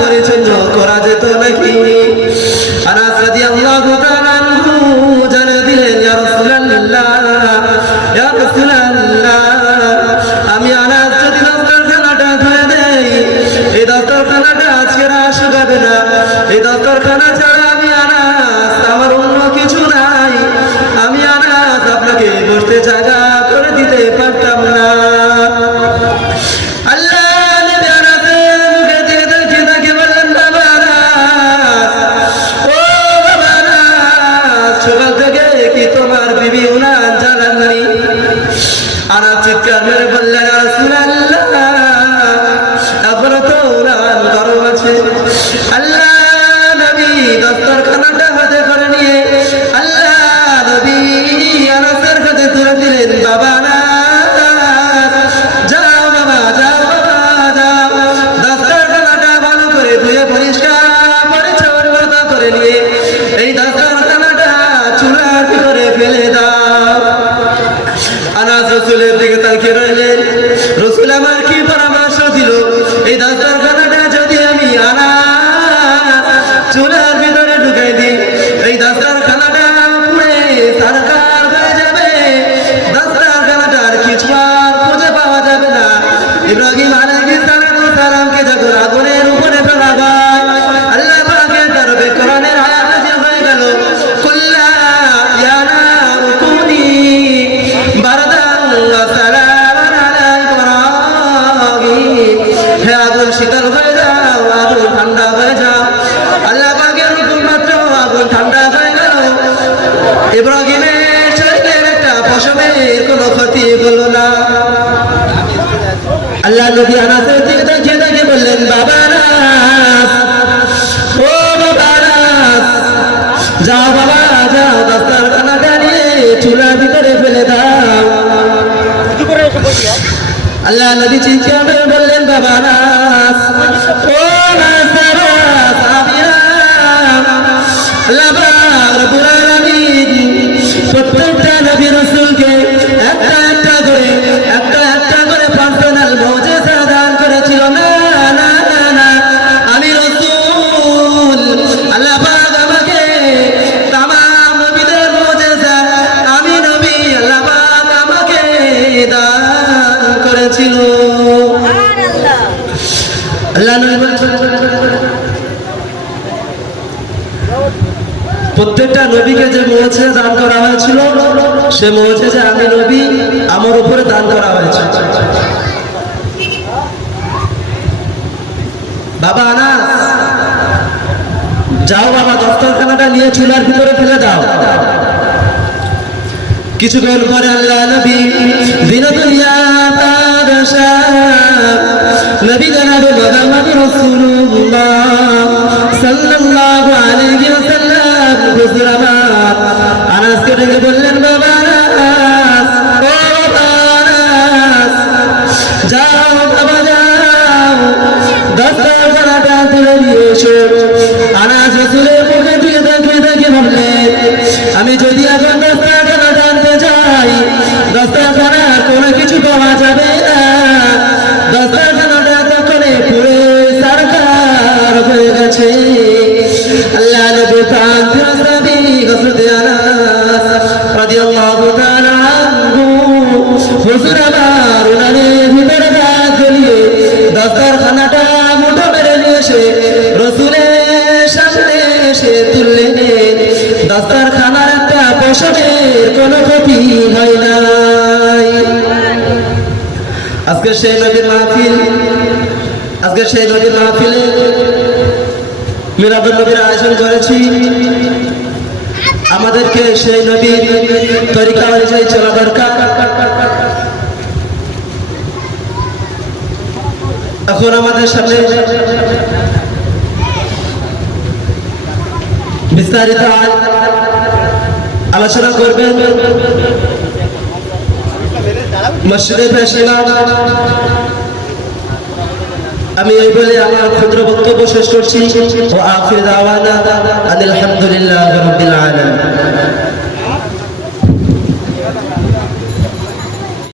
পরিচ্ছন্ন করা যেত নাকি? আনাস রাদিয়াল্লাহু তাআলা জানিয়ে দিলেন, ইয়া রাসূলুল্লাহ ইয়া রাসূলুল্লাহ, আমি আনাস যদি দস্তরখানাটা ধুয়ে দেই এই দস্তরখানাটা আজকে আর শুকাবে না। এই দস্তরখানা ছাড়া আনাস চিৎকার মেরে বললেন এখনও তো উনান গরম আছে। আল্লাহ নবী দস্তরখানাটা হাতে করে নিয়ে, আল্লাহ নবী আনাসের হাতে তুলে দিলেন, বাবা যাও বাবা যাও বাবা, যাও। রসুলের দিকে তাকিয়ে রইলেন। রসুল আমার কি পরামর্শ দিল? এই দাস যদি ইব্রাহিমের শরীরের একটা পশমের কোনো ক্ষতি হলো না। আল্লাহ নবী আনাসের দিকে তাকিয়ে তাকিয়ে বললেন বাবা ও বাবা যাও বাবা যাও দস্তার খানাটা নিয়ে চুলার ভিতরে ফেলে দাও। আল্লাহ নবী চিৎকার বললেন বাবা প্রত্যেকটা নবীকে যে মৌজে দান করা হয়েছিল, সে মৌজে যে আমি নবী, আমার উপরে দান করা হয়েছে। বাবা আনাস, যাও বাবা দস্তরখানাটা নিয়ে চুলার ভিতরে ফেলে দাও। কিছুক্ষণ পরে আল্লাহ নবী বিনোদনিয়া নবী জনাব মোহাম্মদ রাসূলুল্লাহ সাল্লাল্লাহু আলাইহি ওয়াসাল্লাম হুজুর আমার। আনাসকে ডেকে বললেন, বাবা আনাস, ও আনাস, যাও, বাবা যাও দস্তরখানাটা তুলে নিয়ে এসো। আনাস রাসূলের দাস্তার খানার একটা পশমের কোনো ক্ষতি হয় নাই। আজকে সেই নবীর মাহফিল, আজকে সেই নবীর মাহফিলে মিরাদুল নবীর আয়োজন করেছি। আমাদেরকে সেই নবীর তরিকা অনুযায়ী চলা দরকার। এখন আমাদের সামনে বিস্তারিত আলোচনা করবেন। মসজিদে ফেসিলাম আমি এই বলে আমার ক্ষুদ্র বক্তব্য শেষ করছি। ও আখির দাওয়ানা আলহামদুলিল্লাহ রাব্বিল আলামিন।